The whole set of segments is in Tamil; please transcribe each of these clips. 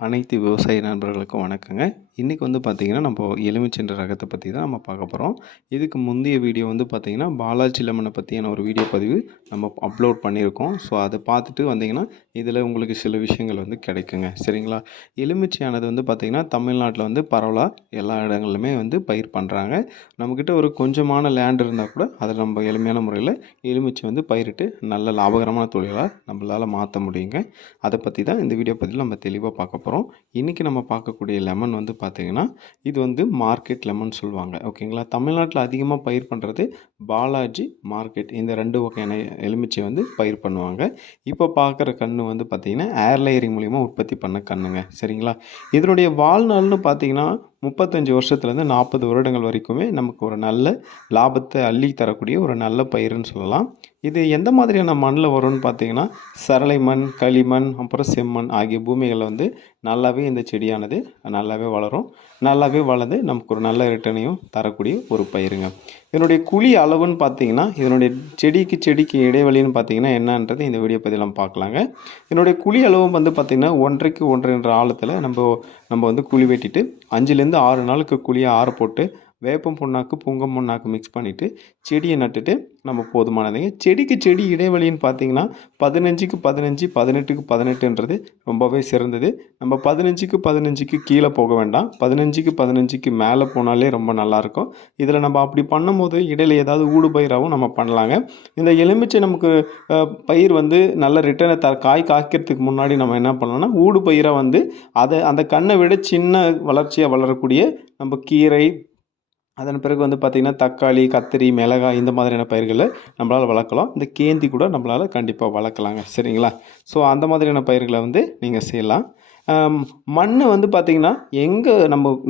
அனைத்து விவசாய நண்பர்களுக்கும் வணக்கங்க. இன்றைக்கி வந்து பார்த்திங்கன்னா, நம்ம எலுமிச்சன்ற ரகத்தை பற்றி தான் நம்ம பார்க்க போகிறோம். இதுக்கு முந்தைய வீடியோ வந்து பார்த்திங்கன்னா, பாலாஜி லெமனை பற்றியான ஒரு வீடியோ பதிவு நம்ம அப்லோட் பண்ணியிருக்கோம். ஸோ அதை பார்த்துட்டு வந்தீங்கன்னா, இதில் உங்களுக்கு சில விஷயங்கள் வந்து கிடைக்குங்க. சரிங்களா? எலுமிச்சையானது வந்து பார்த்திங்கன்னா, தமிழ்நாட்டில் வந்து பரவலாக எல்லா இடங்கள்லுமே வந்து பயிர் பண்ணுறாங்க. நம்மக்கிட்ட ஒரு கொஞ்சமான லேண்ட் இருந்தால் கூட அதை நம்ம எளிமையான முறையில் எலுமிச்சை வந்து பயிரிட்டு நல்ல லாபகரமான தொழிலாக நம்மளால் மாற்ற முடியுங்க. அதை பற்றி தான் இந்த வீடியோ பதிவில் நம்ம தெளிவாக பார்க்க போகிறோம். இன்றைக்கி நம்ம பார்க்கக்கூடிய லெமன் வந்து பார்த்திங்கன்னா, இது வந்து மார்க்கெட் லெமன் சொல்லுவாங்க. ஓகேங்களா? தமிழ்நாட்டில் அதிகமாக பயிர் பண்ணுறது பாலாஜி, மார்க்கெட் இந்த 2 வகையான எலுமிச்சை வந்து பயிர் பண்ணுவாங்க. இப்போ பார்க்குற கன்று வந்து பார்த்திங்கன்னா, ஏர் லேயரிங் மூலிமா உற்பத்தி பண்ண கன்றுங்க. சரிங்களா? இதனுடைய வாழ்நாள்னு பார்த்திங்கன்னா 35 வருஷத்துலேருந்து 40 வருடங்கள் வரைக்குமே நமக்கு ஒரு நல்ல லாபத்தை அள்ளி தரக்கூடிய ஒரு நல்ல பயிர்னு சொல்லலாம். இது எந்த மாதிரியான மண்ணில் வரும்னு பார்த்தீங்கன்னா, சரளை மண், களிமண், அப்புறம் செம்மண் ஆகிய பூமிகளில் வந்து நல்லாவே இந்த செடியானது நல்லாவே வளரும். நல்லாவே வளர்ந்து நமக்கு ஒரு நல்ல ரிட்டர்னையும் தரக்கூடிய ஒரு பயிருங்க. இதனுடைய குழி அளவுன்னு பார்த்தீங்கன்னா, இதனுடைய செடிக்கு இடைவெளின்னு பார்த்தீங்கன்னா என்னன்றது இந்த வீடியோ பதிவில் நம்ம பார்க்கலாங்க. இதனுடைய குழி அளவும் வந்து பார்த்திங்கன்னா 1.5க்கு 1.5 ஆழத்தில் நம்ம வந்து குழி வெட்டிட்டு 5லேருந்து 6 நாளுக்கு குழியை ஆற போட்டு வேப்பம் புண்ணாக்கு, புங்கம் புண்ணாக்கு மிக்ஸ் பண்ணிவிட்டு செடியை நட்டுட்டு நம்ம போதுமானதுங்க. செடிக்கு செடி இடைவெளின்னு பார்த்தீங்கன்னா 15க்கு 15, 18க்கு 18ன்றது ரொம்பவே சிறந்தது. நம்ம 15க்கு 15க்கு கீழே போக வேண்டாம். 15க்கு 15க்கு மேலே போனாலே ரொம்ப நல்லாயிருக்கும். இதில் நம்ம அப்படி பண்ணும்போது இடையில ஏதாவது ஊடுபயிராகவும் நம்ம பண்ணலாங்க. இந்த எலுமிச்சை நமக்கு பயிர் வந்து நல்ல ரிட்டர்னை காய் காய்க்கிறதுக்கு முன்னாடி நம்ம என்ன பண்ணலாம்னா, ஊடுபயிராக வந்து அந்த கன்றை விட சின்ன வளர்ச்சியாக வளரக்கூடிய நம்ம கீரை, அதன் பிறகு வந்து பார்த்திங்கன்னா தக்காளி, கத்திரி, மிளகாய் இந்த மாதிரியான பயிர்களை நம்மளால் வளர்க்கலாம். இந்த கேந்தி கூட நம்மளால் கண்டிப்பாக வளர்க்கலாங்க. சரிங்களா? ஸோ அந்த மாதிரியான பயிர்களை வந்து நீங்கள் செய்யலாம். மண் வந்து பார்த்திங்கன்னா, எங்கே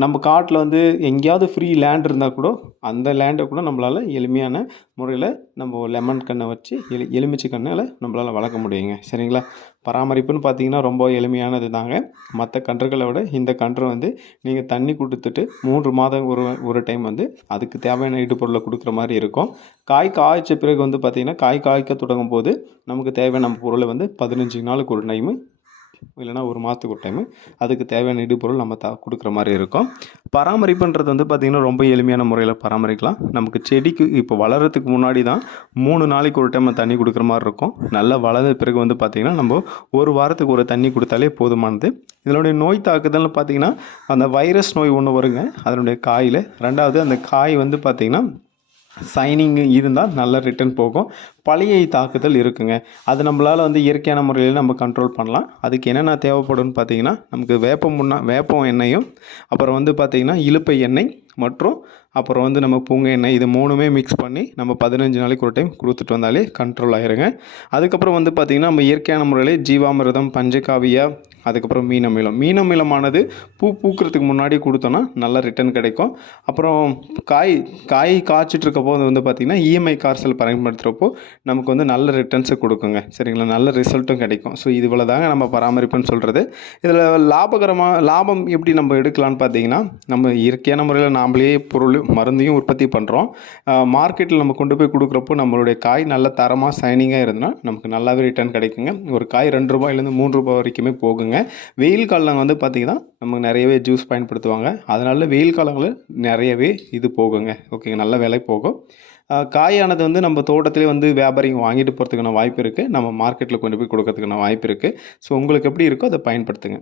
நம்ம காட்டில் வந்து எங்கேயாவது ஃப்ரீ லேண்ட் இருந்தால் கூட அந்த லேண்டை கூட நம்மளால் எளிமையான முறையில் நம்ம லெமன் கன்றை வச்சு எலுமிச்சை கன்றில் நம்மளால் வளர்க்க முடியுங்க. சரிங்களா? பராமரிப்புன்னு பார்த்திங்கன்னா ரொம்ப எளிமையானது தாங்க. மற்ற கன்றுகளை விட இந்த கன்று வந்து நீங்கள் தண்ணி கொடுத்துட்டு 3 மாதம் ஒரு டைம் வந்து அதுக்கு தேவையான இடுபொருளை கொடுக்குற மாதிரி இருக்கும். காய் காய்ச்ச பிறகு வந்து பார்த்திங்கன்னா, காய் காய்க்க தொடங்கும் போது நமக்கு தேவையான பொருளை வந்து 15 நாளுக்கு ஒரு டைமு இல்லைனா ஒரு மாதத்துக்கு ஒரு டைமு அதுக்கு தேவையான இடுபொருள் நம்ம கொடுக்குற மாதிரி இருக்கும். பராமரிப்புன்றது வந்து பார்த்திங்கன்னா ரொம்ப எளிமையான முறையில் பராமரிக்கலாம். நமக்கு செடிக்கு இப்போ வளர்கிறதுக்கு முன்னாடி தான் 3 நாளைக்கு ஒரு டைம் தண்ணி கொடுக்குற மாதிரி இருக்கும். நல்லா வளர்ந்த பிறகு வந்து பார்த்திங்கன்னா, நம்ம ஒரு வாரத்துக்கு ஒரு தண்ணி கொடுத்தாலே போதுமானது. இதனுடைய நோய் தாக்குதல்னு பார்த்திங்கன்னா, அந்த வைரஸ் நோய் ஒன்று வருங்க அதனுடைய காயில். 2வது அந்த காய் வந்து பார்த்திங்கன்னா சைனிங் இருந்தால் நல்ல ரிட்டர்ன் போகும். பழைய தாக்குதல் இருக்குங்க. அது நம்மளால் வந்து இயற்கையான முறையில் நம்ம கண்ட்ரோல் பண்ணலாம். அதுக்கு என்னென்ன தேவைப்படும்னு பார்த்தீங்கன்னா, நமக்கு வேப்பம் எண்ணெயும், அப்புறம் வந்து பார்த்திங்கன்னா இலுப்பை எண்ணெய் மற்றும் அப்புறம் வந்து நம்ம பூங்க எண்ணெய் இது 3மே மிக்ஸ் பண்ணி நம்ம 15 நாளைக்கு ஒரு டைம் கொடுத்துட்டு வந்தாலே கண்ட்ரோல் ஆகிருங்க. அதுக்கப்புறம் வந்து பார்த்திங்கன்னா, நம்ம இயற்கையான முறையில் ஜீவாமிர்தம், பஞ்சகாவியா, அதுக்கப்புறம் மீனமிலமானது பூக்கிறதுக்கு முன்னாடி கொடுத்தோன்னா நல்ல ரிட்டர்ன் கிடைக்கும். அப்புறம் காய் காய்ச்சிட்டு இருக்க போது வந்து பார்த்திங்கன்னா, இஎம்ஐ கார்சல் பயன்படுத்துகிறப்போ நமக்கு வந்து நல்ல ரிட்டர்ன்ஸை கொடுக்குங்க. சரிங்களா? நல்ல ரிசல்ட்டும் கிடைக்கும். ஸோ இது இவ்வளோ தாங்க நம்ம பராமரிப்புன்னு சொல்கிறது. இதில் லாபம் எப்படி நம்ம எடுக்கலான்னு பார்த்தீங்கன்னா, நம்ம இயற்கையான முறையில் நாம்ளே மருந்தையும் உற்பத்தி பண்ணுறோம். மார்க்கெட்டில் நம்ம கொண்டு போய் கொடுக்குறப்போ நம்மளுடைய காய் நல்ல தரமாக சைனிங்காக இருந்ததுன்னா நமக்கு நல்லாவே ரிட்டர்ன் கிடைக்குங்க. ஒரு காய் ₹2 ₹3 வரைக்குமே போகுங்க. வெயில் காலம் வந்து பார்த்திங்கன்னா நமக்கு நிறையவே ஜூஸ் பயன்படுத்துவாங்க. அதனால வெயில் காலங்களில் நிறையவே இது போகுங்க. ஓகேங்க, நல்ல விலை போகும். காயானது வந்து நம்ம தோட்டத்திலே வந்து வியாபாரிங்க வாங்கிட்டு போகிறதுக்கான வாய்ப்பு இருக்குது. நம்ம மார்க்கெட்டில் கொண்டு போய் கொடுக்கறதுக்கான வாய்ப்பு இருக்குது. ஸோ உங்களுக்கு எப்படி இருக்கோ அதை பயன்படுத்துங்க.